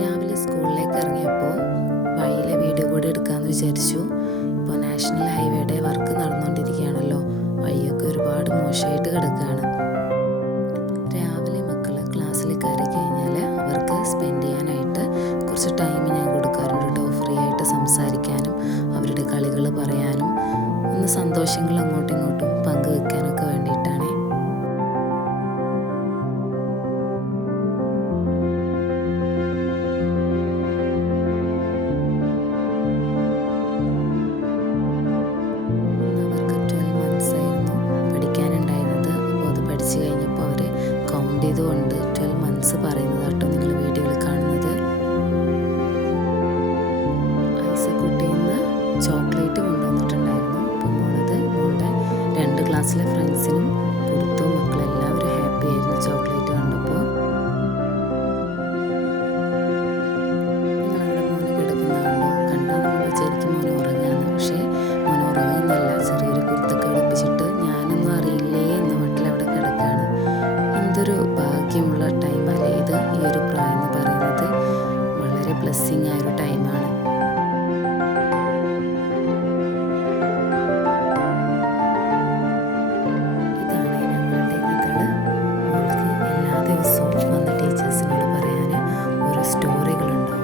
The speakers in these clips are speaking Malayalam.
രാവിലെ സ്കൂളിലേക്ക് ഇറങ്ങിയപ്പോൾ വഴിയിലെ വീഡിയോ കൂടെ എടുക്കാമെന്ന് വിചാരിച്ചു. ഇപ്പോൾ നാഷണൽ ഹൈവേയുടെ വർക്ക് നടന്നുകൊണ്ടിരിക്കുകയാണല്ലോ. വഴിയൊക്കെ ഒരുപാട് മോശമായിട്ട് കിടക്കുകയാണ്. രാവിലെ മക്കൾ ക്ലാസ്സിൽ കയറി കഴിഞ്ഞാൽ അവർക്ക് സ്പെൻഡ് ചെയ്യാനായിട്ട് കുറച്ച് ടൈം ഞാൻ കൊടുക്കാറുണ്ട് കേട്ടോ. ഫ്രീ ആയിട്ട് സംസാരിക്കാനും അവരുടെ കളികൾ പറയാനും ഒന്ന് സന്തോഷങ്ങൾ അങ്ങോട്ടും ഇങ്ങോട്ടും പങ്കുവെക്കാനൊക്കെ വേണ്ടിയിട്ടാണ്. അവർക്ക് 12 months ആയിരുന്നു പഠിക്കാനുണ്ടായിരുന്നത്. അപ്പോൾ അത് പഠിച്ചു കഴിഞ്ഞപ്പോൾ അവർ കൗണ്ട് ചെയ്തുകൊണ്ട് 12 months പറയുന്നത് കേട്ടോ നിങ്ങൾ വീഡിയോയിൽ കാണുന്നത്. ഐസക്കുട്ടിയിൽ നിന്ന് ചോക്ലേറ്റ് കൊണ്ടുവന്നിട്ടുണ്ടായിരുന്നു. അപ്പോൾ മോളുടെ 2 ക്ലാസ്സിലെ ഫ്രണ്ട്സിനും കൊടുത്തു. മക്കളെല്ലാവരും ഹാപ്പി ആയിരുന്നു ചോക്ലേറ്റ് കണ്ടപ്പോൾ. നിങ്ങളവിടെ മോന് കിടക്കുന്നതാണോ? കണ്ടാൽ നമ്മൾ വിചാരിക്കും മോന് ഉറങ്ങാന്ന്. പക്ഷേ മോന് ഉറങ്ങുന്നല്ല, ചെറിയൊരു കുരുത്തൊക്കെ എടുപ്പിച്ചിട്ട് ഞാനൊന്നും അറിയില്ലേ എന്ന മട്ടിൽ അവിടെ കിടക്കുകയാണ്. എന്തൊരു ഭാഗ്യമുള്ള ടൈമല്ലേ ഇത്. ഈ ഒരു പ്രായം എന്ന് പറയുന്നത് വളരെ ബ്ലെസ്സിങ് ആയൊരു ടൈമാണ്. ഇതാണ് ഞങ്ങളുടെ ഇതള്. മോൾക്ക് എല്ലാ ദിവസവും വന്ന് ടീച്ചേഴ്സിനോട് പറയാൻ ഓരോ സ്റ്റോറികളുണ്ടാവും.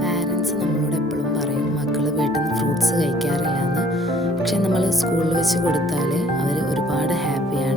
പാരൻസ് നമ്മളോട് എപ്പോഴും പറയും മക്കൾ വീട്ടിൽ നിന്ന് ഫ്രൂട്ട്സ് കഴിക്കാറില്ല എന്ന്. പക്ഷെ നമ്മൾ സ്കൂളിൽ വെച്ച് കൊടുത്താൽ അവർ ഒരുപാട് ഹാപ്പിയാണ്.